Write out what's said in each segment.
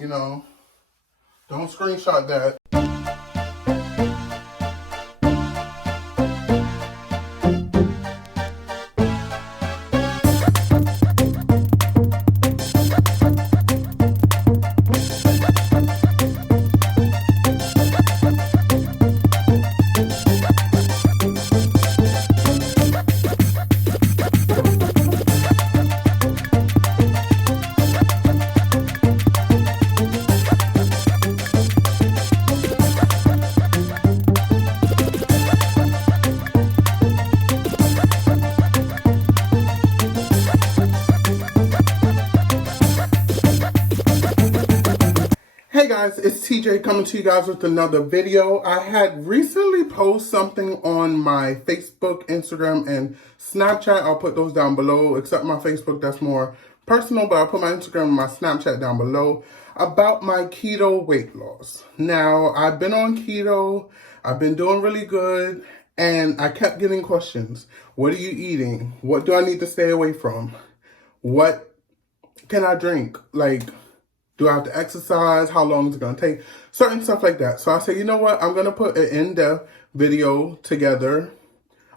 You know, don't screenshot that. Hey guys, it's TJ coming to you guys with another video. I had recently posted something on my Facebook, Instagram, and Snapchat. I'll put those down below, except my Facebook, that's more personal, but I'll put my Instagram and my Snapchat down below about my keto weight loss. Now, I've been on keto, I've been doing really good, and I kept getting questions. What are you eating? What do I need to stay away from? What can I drink? Like, do I have to exercise? How long is it going to take? Certain stuff like that. So I said, you know what? I'm going to put an in-depth video together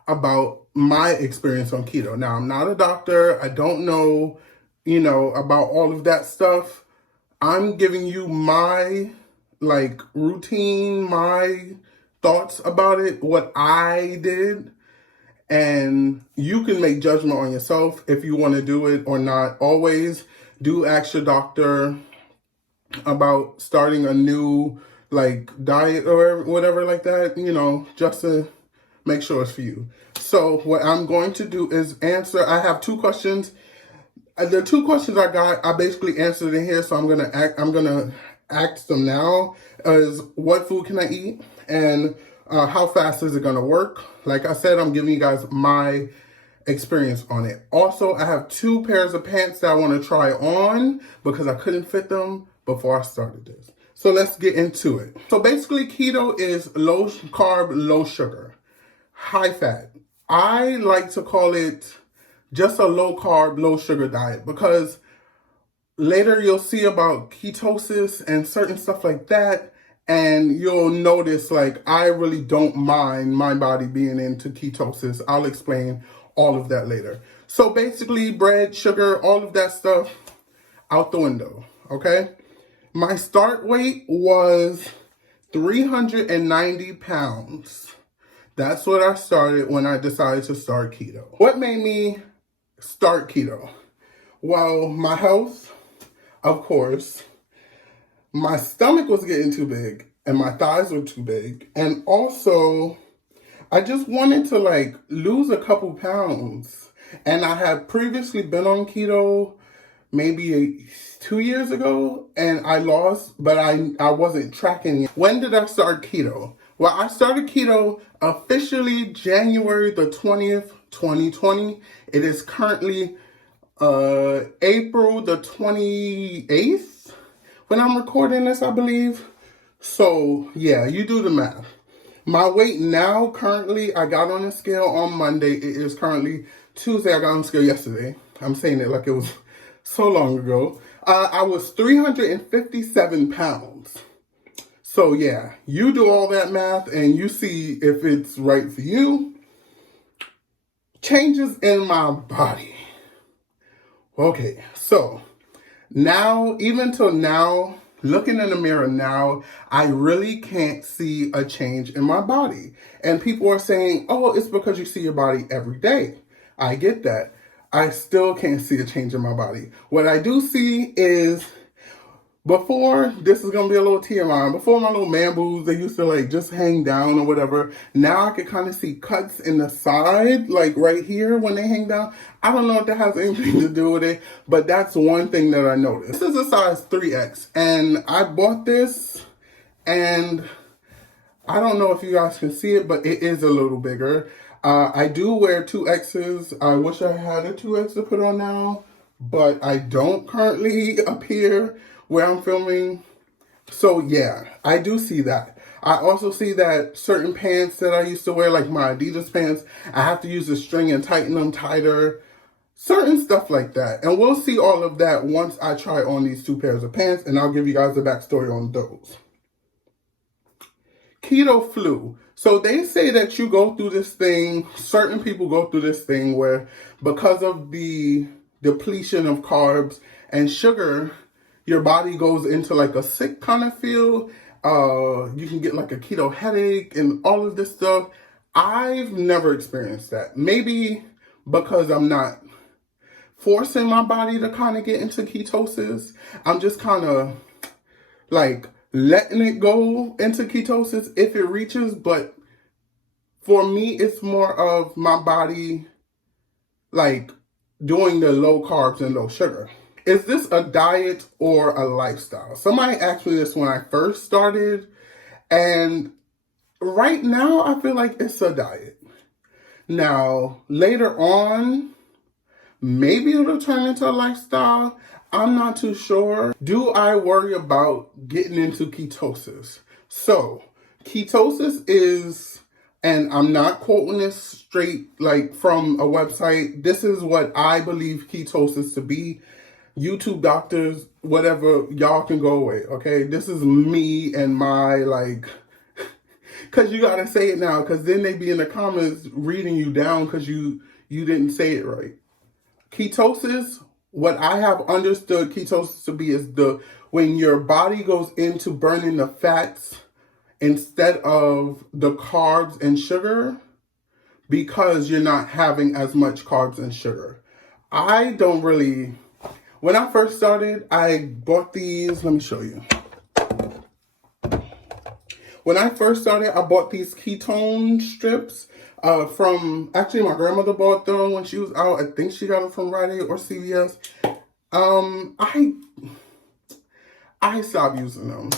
about my experience on keto. Now, I'm not a doctor. I don't know, about all of that stuff. I'm giving you my, routine, my thoughts about it, what I did. And you can make judgment on yourself if you want to do it or not. Always do ask your doctor about starting a new diet or whatever like that, just to make sure it's for you. So what I'm going to do is answer. I have two questions. The two questions I got, I basically answered in here, so I'm gonna ask them now. Is what food can I eat, and how fast is it gonna work? Like I said, I'm giving you guys my experience on it. Also, I have two pairs of pants that I want to try on because I couldn't fit them before I started this. So let's get into it. So basically, keto is low carb, low sugar, high fat. I like to call it just a low carb, low sugar diet because later you'll see about ketosis and certain stuff like that, and you'll notice I really don't mind my body being into ketosis. I'll explain all of that later. So basically, bread, sugar, all of that stuff out the window, okay? My start weight was 390 pounds. That's what I started when I decided to start keto. What made me start keto? Well, my health, of course. My stomach was getting too big and my thighs were too big. And also, I just wanted to lose a couple pounds. And I had previously been on keto maybe 2 years ago, and I lost, but I wasn't tracking it. When did I start keto? Well, I started keto officially January the 20th, 2020. It is currently April the 28th when I'm recording this, I believe. So, yeah, you do the math. My weight now, currently, I got on the scale on Monday. It is currently Tuesday. I got on the scale yesterday. I'm saying it like it was so long ago. I was 357 pounds. So yeah, you do all that math and you see if it's right for you. Changes in my body. Okay, so now, even till now, looking in the mirror now, I really can't see a change in my body. And people are saying, oh, it's because you see your body every day. I get that. I still can't see a change in my body. What I do see is, before, this is going to be a little TMI, before my little man boobs, they used to just hang down or whatever. Now I can kind of see cuts in the side, right here when they hang down. I don't know if that has anything to do with it, but that's one thing that I noticed. This is a size 3X, and I bought this, and I don't know if you guys can see it, but it is a little bigger. I do wear 2Xs. I wish I had a 2X to put on now, but I don't currently up here where I'm filming. So yeah, I do see that. I also see that certain pants that I used to wear, like my Adidas pants, I have to use a string and tighten them tighter. certain stuff like that. And we'll see all of that once I try on these 2 pairs of pants, and I'll give you guys a backstory on those. Keto flu. So they say that you go through this thing, certain people go through this thing where because of the depletion of carbs and sugar, your body goes into like a sick kind of feel. You can get like a keto headache and all of this stuff. I've never experienced that. Maybe because I'm not forcing my body to kind of get into ketosis. I'm just kind of like letting it go into ketosis if it reaches. But for me, it's more of my body like doing the low carbs and low sugar. Is this a diet or a lifestyle? Somebody asked me this when I first started, and right now I feel like it's a diet. Now, later on, maybe it'll turn into a lifestyle. I'm not too sure. Do I worry about getting into ketosis? So, ketosis is, and I'm not quoting this straight like from a website. This is what I believe ketosis to be. YouTube doctors, whatever, y'all can go away, okay? This is me and my like, because you gotta say it now, because then they be in the comments reading you down because you didn't say it right. Ketosis, what I have understood ketosis to be is when your body goes into burning the fats instead of the carbs and sugar because you're not having as much carbs and sugar. I don't really, when I first started, I bought these, let me show you. When I first started, I bought these ketone strips from, actually my grandmother bought them when she was out. I think she got them from Rite Aid or CVS. I stopped using them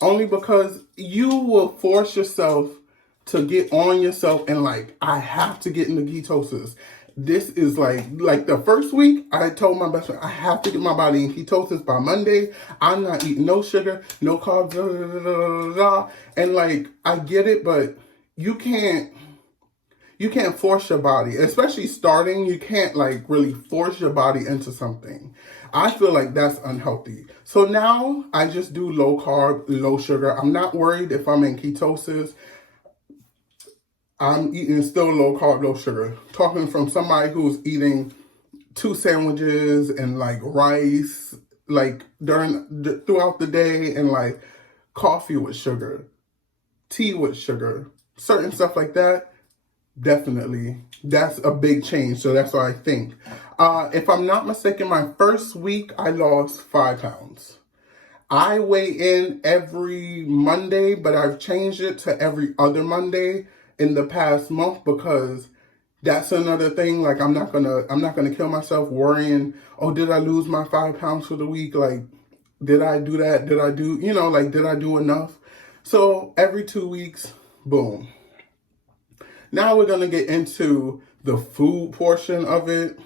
only because you will force yourself to get on yourself and like, I have to get into ketosis. This is like the first week, I told my best friend, I have to get my body in ketosis by Monday. I'm not eating no sugar, no carbs, blah, blah, blah, blah. And like, I get it, but you can't force your body, especially starting. You can't like really force your body into something. I feel like that's unhealthy. So now I just do low carb, low sugar. I'm not worried if I'm in ketosis. I'm eating still low carb, low sugar. Talking from somebody who's eating 2 sandwiches and like rice, like throughout the day, and like coffee with sugar, tea with sugar, certain stuff like that. Definitely, that's a big change. So that's what I think. If I'm not mistaken, my first week I lost 5 pounds. I weigh in every Monday, but I've changed it to every other Monday in the past month because that's another thing. Like I'm not gonna kill myself worrying, oh, did I lose my 5 pounds for the week? Like, did I do that? Did I do, did I do enough? So every 2 weeks, boom. Now we're gonna get into the food portion of it.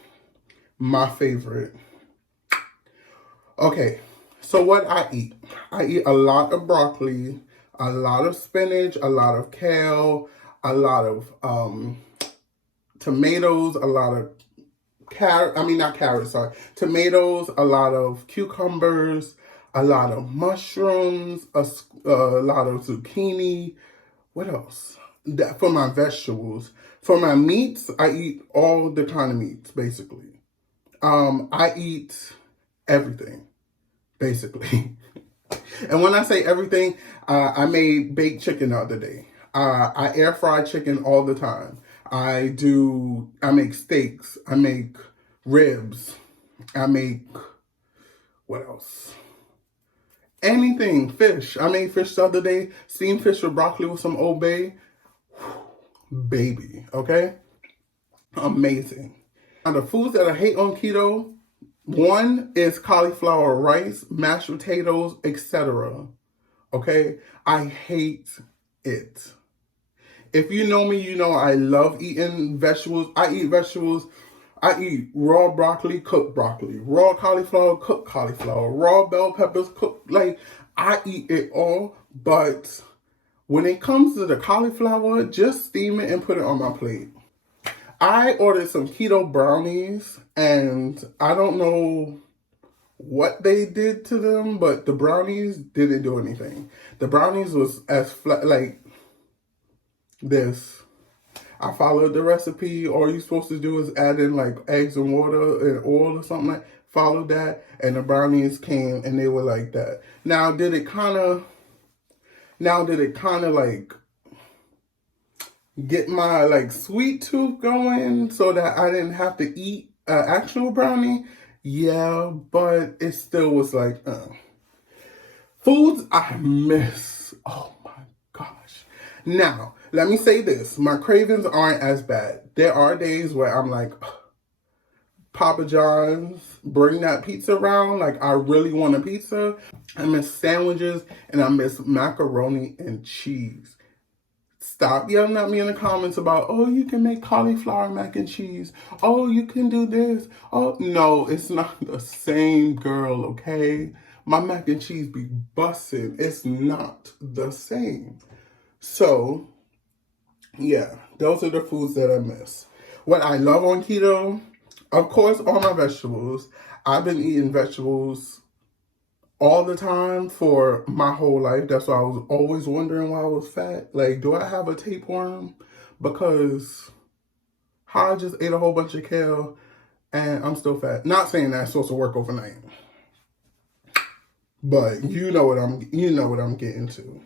My favorite. Okay, so what I eat a lot of broccoli, a lot of spinach, a lot of kale, a lot of tomatoes, a lot of tomatoes, a lot of cucumbers, a lot of mushrooms, a lot of zucchini. What else? That for my vegetables. For my meats, I eat all the kind of meats, basically. I eat everything, basically. And when I say everything, I made baked chicken the other day. I air fry chicken all the time. I make steaks. I make ribs. I make, what else? Anything, fish. I made fish the other day. Steamed fish with broccoli with some Old Bay. Baby, okay? Amazing. Now, the foods that I hate on keto, one is cauliflower rice, mashed potatoes, etc. Okay? I hate it. If you know me, you know I love eating vegetables. I eat vegetables. I eat raw broccoli, cooked broccoli. Raw cauliflower, cooked cauliflower. Raw bell peppers, cooked. Like, I eat it all. But when it comes to the cauliflower, just steam it and put it on my plate. I ordered some keto brownies, and I don't know what they did to them, but the brownies didn't do anything. The brownies was as flat, like this. I followed the recipe. All you're supposed to do is add in like eggs and water and oil or something like. Followed that, and the brownies came and they were like that. Now did it kind of like get my like sweet tooth going so that I didn't have to eat an actual brownie? Yeah, but it still was like, foods I miss. Oh my gosh. Now, let me say this. My cravings aren't as bad. There are days where I'm like, Papa John's, bring that pizza around. Like, I really want a pizza. I miss sandwiches and I miss macaroni and cheese. Stop yelling at me in the comments about, oh, you can make cauliflower mac and cheese. Oh, you can do this. Oh, no, it's not the same, girl, okay? My mac and cheese be bussin'. It's not the same. So, yeah, those are the foods that I miss. What I love on keto, of course, all my vegetables. I've been eating vegetables all the time for my whole life. That's why I was always wondering why I was fat. Like, do I have a tapeworm? Because how I just ate a whole bunch of kale and I'm still fat. Not saying that's supposed to work overnight, but you know what I'm getting to.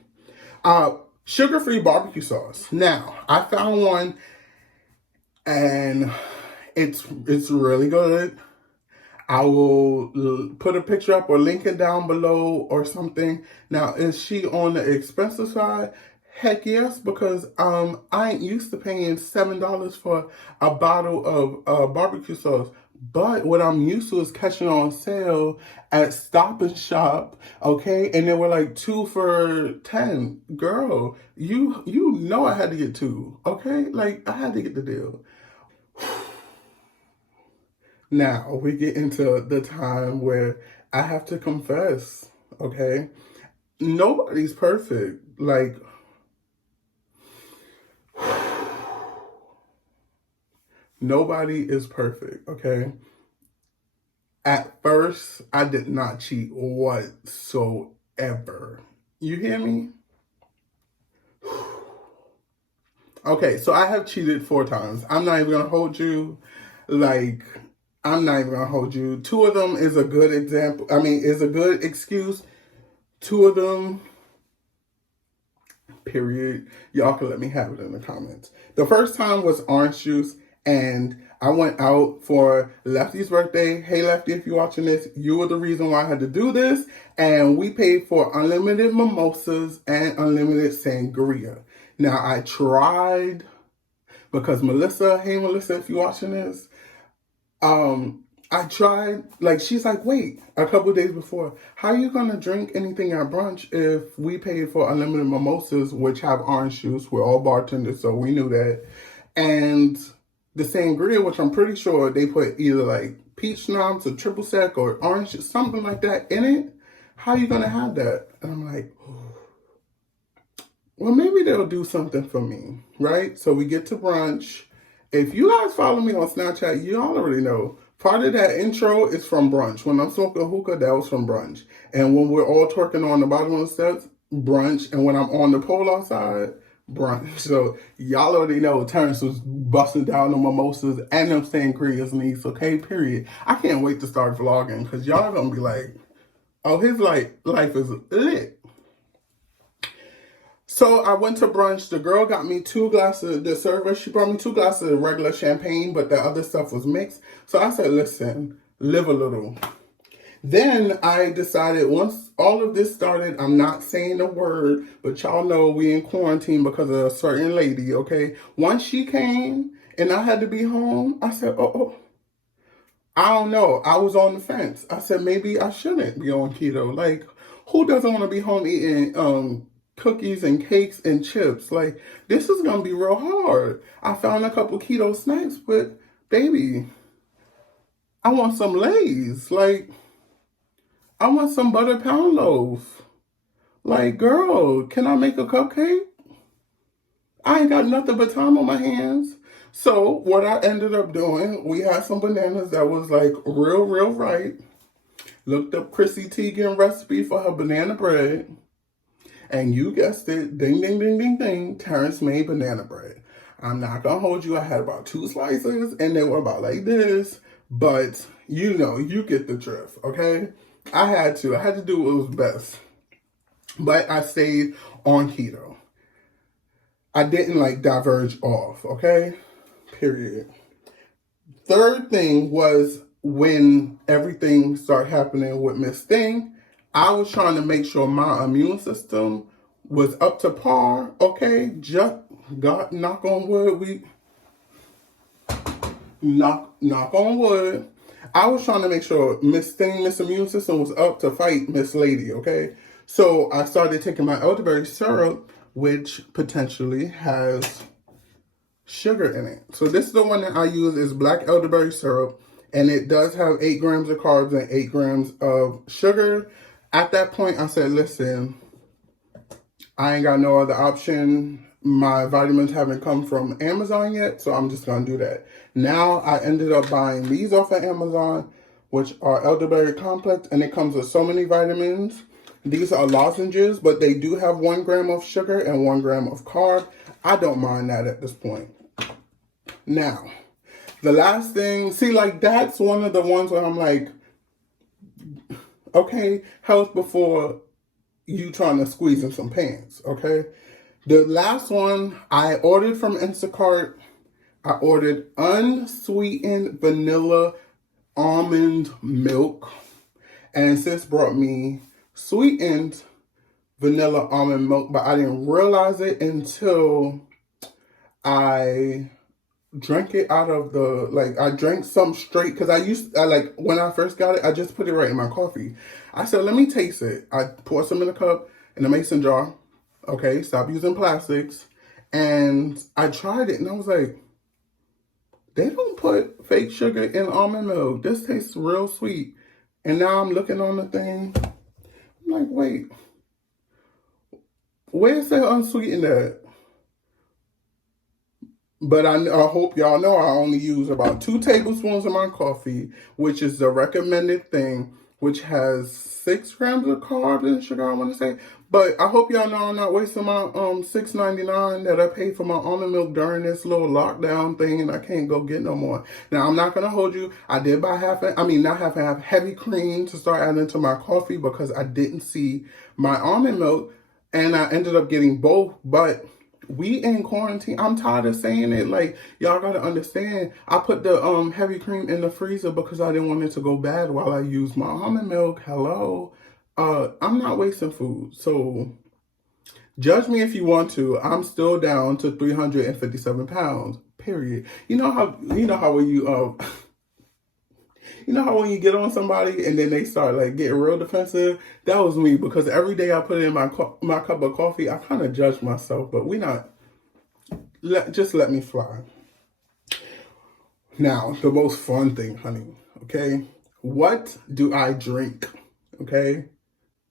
Sugar-free barbecue sauce. Now, I found one and it's really good. I will put a picture up or link it down below or something. Now, is she on the expensive side? Heck yes, because I ain't used to paying $7 for a bottle of barbecue sauce. But what I'm used to is catching on sale at Stop and Shop, okay? And they were like 2 for $10. Girl, you know I had to get 2, okay? Like, I had to get the deal. Now, we get into the time where I have to confess, okay? Nobody's perfect. Like, nobody is perfect, okay? At first, I did not cheat whatsoever. You hear me? Okay, so I have cheated 4 times. I'm not even gonna hold you. Like, I'm not even gonna hold you. 2 of them is a good example. I mean, is a good excuse. 2 of them, period. Y'all can let me have it in the comments. The first time was orange juice, and I went out for Lefty's birthday. Hey, Lefty, if you're watching this, you were the reason why I had to do this. And we paid for unlimited mimosas and unlimited sangria. Now, I tried, because Melissa, hey, Melissa, if you're watching this, I tried, like, she's like, wait, a couple days before, how are you going to drink anything at brunch if we paid for unlimited mimosas, which have orange juice? We're all bartenders, so we knew that. And the sangria, which I'm pretty sure they put either like peach schnapps or triple sec or orange, something like that in it. How are you going to have that? And I'm like, well, maybe they'll do something for me, right? So we get to brunch. If you guys follow me on Snapchat, you all already know. Part of that intro is from brunch. When I'm smoking hookah, that was from brunch. And when we're all twerking on the bottom of the steps, brunch. And when I'm on the pole outside, brunch. So y'all already know Terrence was busting down the mimosas and them sangrias needs, okay, period. I can't wait to start vlogging because y'all gonna be like, oh, his life is lit. So I went to brunch. The girl got me 2 glasses, the server, she brought me 2 glasses of regular champagne, but the other stuff was mixed. So I said, listen, live a little. Then I decided once all of this started, I'm not saying a word, but y'all know we in quarantine because of a certain lady, okay? Once she came and I had to be home, I said, oh, I don't know. I was on the fence. I said, maybe I shouldn't be on keto. Like, who doesn't want to be home eating cookies and cakes and chips? Like, this is going to be real hard. I found a couple keto snacks, but baby, I want some Lay's. Like, I want some butter pound loaf. Like, girl, can I make a cupcake? I ain't got nothing but time on my hands. So what I ended up doing, we had some bananas that was like real ripe. Looked up Chrissy Teigen recipe for her banana bread. And you guessed it, ding, ding, ding, ding, ding, Terrence made banana bread. I'm not gonna hold you. I had about 2 slices and they were about like this, but you know, you get the drift, okay? I had to do what was best. But I stayed on keto. I didn't like diverge off, okay? Period. Third thing was when everything started happening with Miss Thing, I was trying to make sure my immune system was up to par, okay? Just God knock on wood, we knock on wood. I was trying to make sure Miss Thing, Miss Immune System was up to fight Miss Lady, okay? So I started taking my elderberry syrup, which potentially has sugar in it. So this is the one that I use, is black elderberry syrup, and it does have 8 grams of carbs and 8 grams of sugar. At that point, I said, listen, I ain't got no other option. My vitamins haven't come from Amazon yet, so I'm just gonna do that. Now I ended up buying these off of Amazon, which are elderberry complex, and it comes with so many vitamins. These are lozenges, but they do have 1 gram of sugar and 1 gram of carb. I don't mind that at this point. Now, the last thing, see, like, that's one of the ones where I'm like, okay, health before you trying to squeeze in some pants, okay? The last one I ordered from Instacart, I ordered unsweetened vanilla almond milk, and sis brought me sweetened vanilla almond milk, but I didn't realize it until I drank it out of the, like, I drank some straight, because like, when I first got it, I just put it right in my coffee. I said, let me taste it. I poured some in a cup, in a mason jar. Okay, stop using plastics. And I tried it, and I was like, they don't put fake sugar in almond milk. This tastes real sweet. And now I'm looking on the thing. I'm like, wait, where's that unsweetened at? But I hope y'all know I only use about 2 tablespoons of my coffee, which is the recommended thing, which has 6 grams of carbs and sugar, I want to say. But I hope y'all know I'm not wasting my $6.99 that I paid for my almond milk during this little lockdown thing, and I can't go get no more. Now, I'm not going to hold you. I did buy not half and half, heavy cream to start adding to my coffee because I didn't see my almond milk, and I ended up getting both, but we in quarantine. I'm tired of saying it. Like, y'all gotta understand. I put the heavy cream in the freezer because I didn't want it to go bad while I use my almond milk. Hello. I'm not wasting food. So judge me if you want to. I'm still down to 357 pounds. Period. You know how when you know how when you get on somebody and then they start like getting real defensive? That was me, because every day I put in my cup of coffee, I kind of judge myself, but just let me fly. Now, the most fun thing, honey, okay? What do I drink? Okay?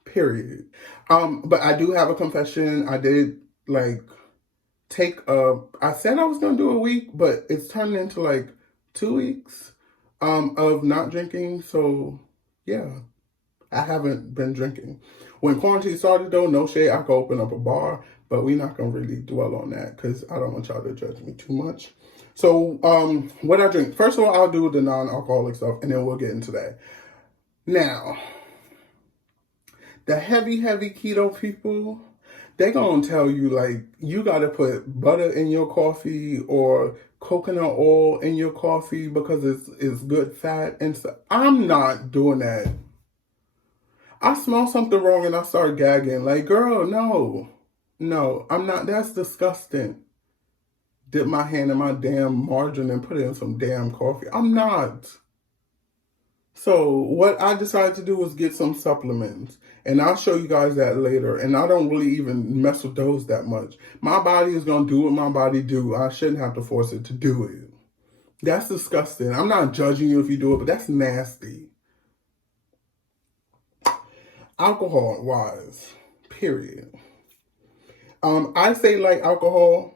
Period. But I do have a confession. I did like I said I was gonna do a week, but it's turned into like 2 weeks of not drinking. So yeah, I haven't been drinking. When quarantine started though, no shade, I could open up a bar, but we're not gonna really dwell on that because I don't want y'all to judge me too much. So what I drink, first of all, I'll do the non-alcoholic stuff and then we'll get into that. Now, the heavy keto people, they gonna tell you like you gotta put butter in your coffee or coconut oil in your coffee because it's good fat and stuff. I'm not doing that. I smell something wrong and I start gagging. Like, girl, no. No, I'm not. That's disgusting. Dip my hand in my damn margarine and put it in some damn coffee. I'm not. So what I decided to do was get some supplements. And I'll show you guys that later. And I don't really even mess with those that much. My body is going to do what my body do. I shouldn't have to force it to do it. That's disgusting. I'm not judging you if you do it, but that's nasty. Alcohol wise, period. I say like alcohol.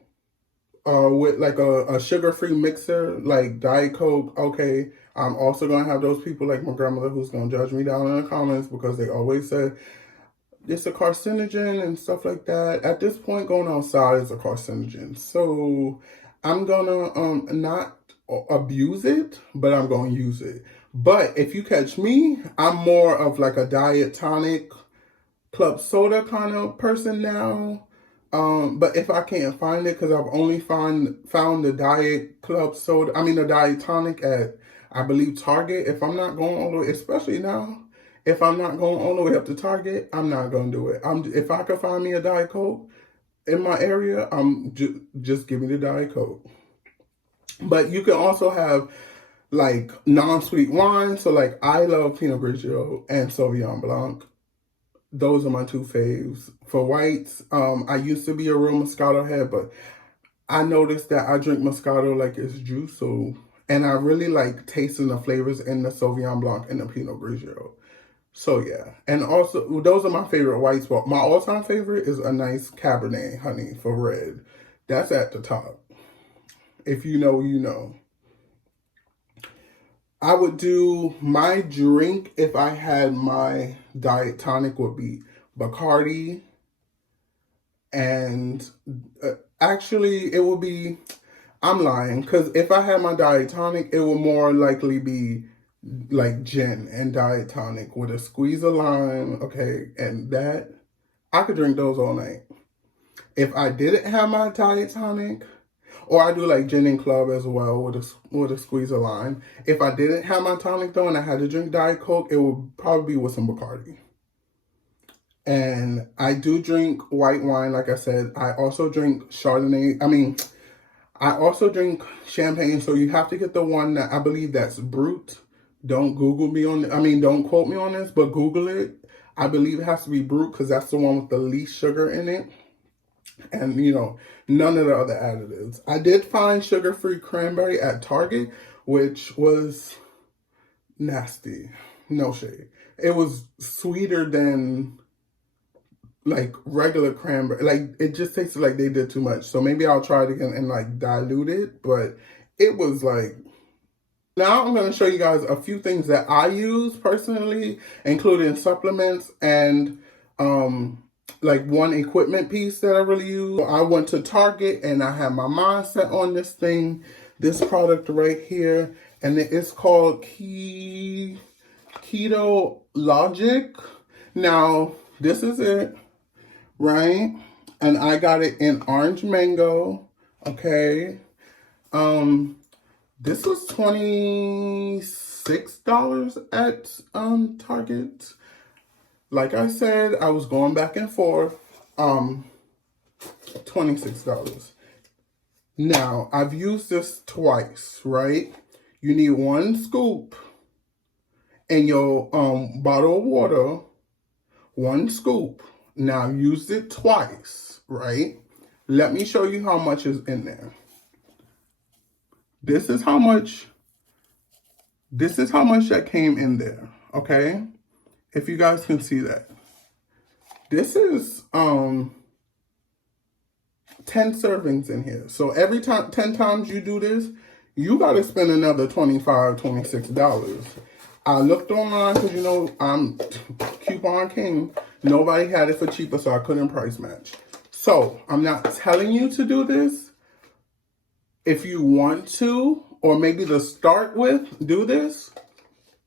with like a sugar-free mixer, like Diet Coke, okay, I'm also going to have those people like my grandmother who's going to judge me down in the comments because they always say it's a carcinogen and stuff like that. At this point, going outside is a carcinogen. So I'm going to not abuse it, but I'm going to use it. But if you catch me, I'm more of like a diet tonic, club soda kind of person now. But if I can't find it, because I've only found the diet club soda, I mean the diet tonic at, I believe, Target. If I'm not going all the way, especially now, if I'm not going all the way up to Target, I'm not going to do it. If I could find me a Diet Coke in my area, just give me the Diet Coke. But you can also have like non-sweet wine. So like I love Pinot Grigio and Sauvignon Blanc. Those are my two faves. For whites, I used to be a real Moscato head, but I noticed that I drink Moscato like it's juice. So, and I really like tasting the flavors in the Sauvignon Blanc and the Pinot Grigio. So yeah, and also those are my favorite whites. But my all-time favorite is a nice Cabernet honey for red. That's at the top. If you know, you know. I would do my drink if I had my diet tonic would be Bacardi, and actually it would be, I'm lying, because if I had my diet tonic, it would more likely be like gin and diet tonic with a squeeze of lime, okay, and that, I could drink those all night. If I didn't have my diet tonic, or I do like gin and club as well with a squeeze of lime. If I didn't have my tonic though and I had to drink Diet Coke, it would probably be with some Bacardi. And I do drink white wine, like I said. I also drink Chardonnay. I also drink champagne, so you have to get the one that I believe that's Brut. Don't Google me on don't quote me on this, but Google it. I believe it has to be Brut because that's the one with the least sugar in it. And, none of the other additives. I did find sugar-free cranberry at Target, which was nasty. No shade. It was sweeter than, like, regular cranberry. Like, it just tasted like they did too much. So maybe I'll try it again and, like, dilute it. But it was, like... Now I'm going to show you guys a few things that I use personally, including supplements and... like one equipment piece that I really use. I went to Target and I had my mind set on this thing, this product right here, and it is called Keto Logic. Now, this is it, right? And I got it in orange mango, okay? This was $26 at Target. Like I said, I was going back and forth. $26. Now, I've used this twice, right? You need one scoop in your bottle of water. One scoop. Now, I've used it twice, right? Let me show you how much is in there. This is how much that came in there, okay? If you guys can see that. This is 10 servings in here. So every time 10 times you do this, you got to spend another $25, $26. I looked online because I'm coupon king. Nobody had it for cheaper, so I couldn't price match. So I'm not telling you to do this. If you want to, or maybe to start with, do this.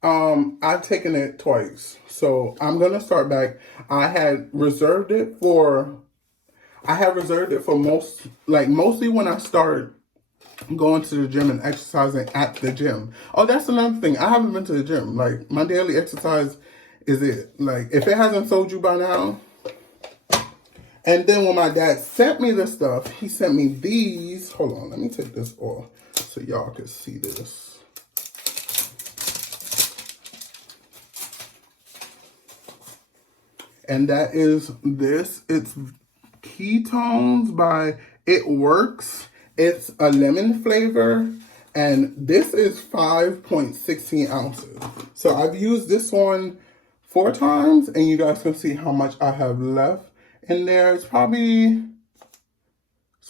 I've taken it twice, so I'm gonna start back. I had reserved it for mostly when I start going to the gym and exercising at the gym. Oh, that's another thing. I haven't been to the gym. Like, my daily exercise is it. Like, if it hasn't sold you by now. And then when my dad sent me the stuff, he sent me these. Hold on, let me take this off so y'all can see this. And that is this. It's Ketones by It Works. It's a lemon flavor. And this is 5.16 ounces. So I've used this one 4 times. And you guys can see how much I have left in there. It's probably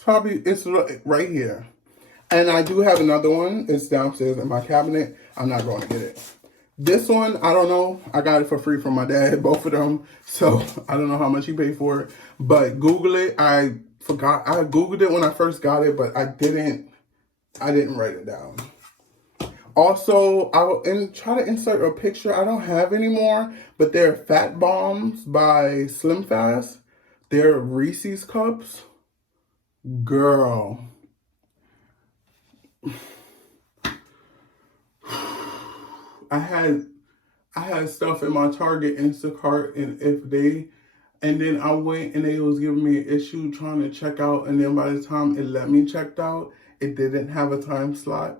It's right here. And I do have another one. It's downstairs in my cabinet. I'm not going to get it. This one, I don't know. I got it for free from my dad, both of them. So I don't know how much he paid for it. But Google it. I forgot. I Googled it when I first got it, but I didn't write it down. Also, I will try to insert a picture. I don't have anymore, but they're Fat Bombs by Slim Fast. They're Reese's cups. Girl. I had stuff in my Target Instacart, and then I went and they was giving me an issue trying to check out, and then by the time it let me checked out, it didn't have a time slot.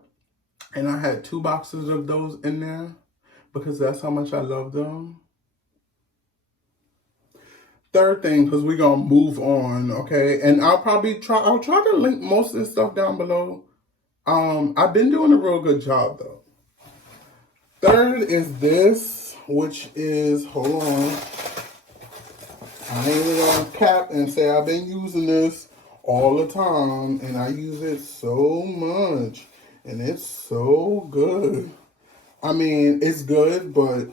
And I had 2 boxes of those in there because that's how much I love them. Third thing, because we're going to move on, okay? And I'll try to link most of this stuff down below. I've been doing a real good job, though. Third is this, which is, hold on. I ain't even going to cap and say I've been using this all the time, and I use it so much. And it's so good. I mean, it's good, but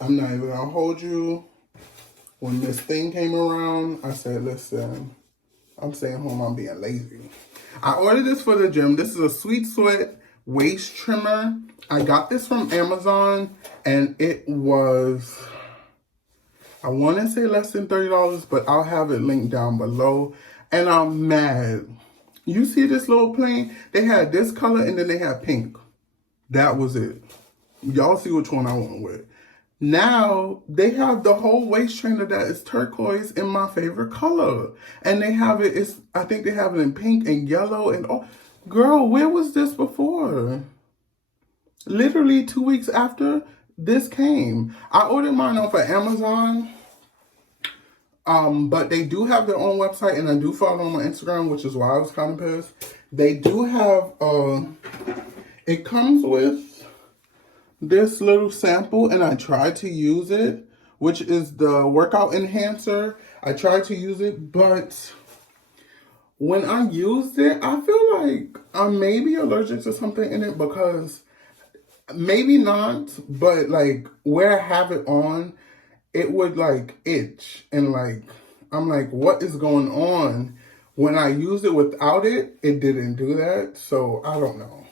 I'm not even gonna hold you. When this thing came around, I said, listen, I'm staying home, I'm being lazy. I ordered this for the gym. This is a Sweet Sweat waist trimmer. I got this from Amazon, and it was, I want to say less than $30, but I'll have it linked down below. And I'm mad. You see this little plane? They had this color and then they had pink. That was it. Y'all see which one I went with. Now, they have the whole waist trainer that is turquoise in my favorite color. And they have it, I think they have it in pink and yellow and oh, girl, where was this before? Literally 2 weeks after this came. I ordered mine off of Amazon. But they do have their own website, and I do follow them on Instagram, which is why I was kind of pissed. They do have, it comes with this little sample, and I tried to use it, which is the workout enhancer. I tried to use it, but when I used it, I feel like I may be allergic to something in it because, maybe not, but like where I have it on, it would like itch and like, I'm like, what is going on? When I used it without it, it didn't do that. So I don't know.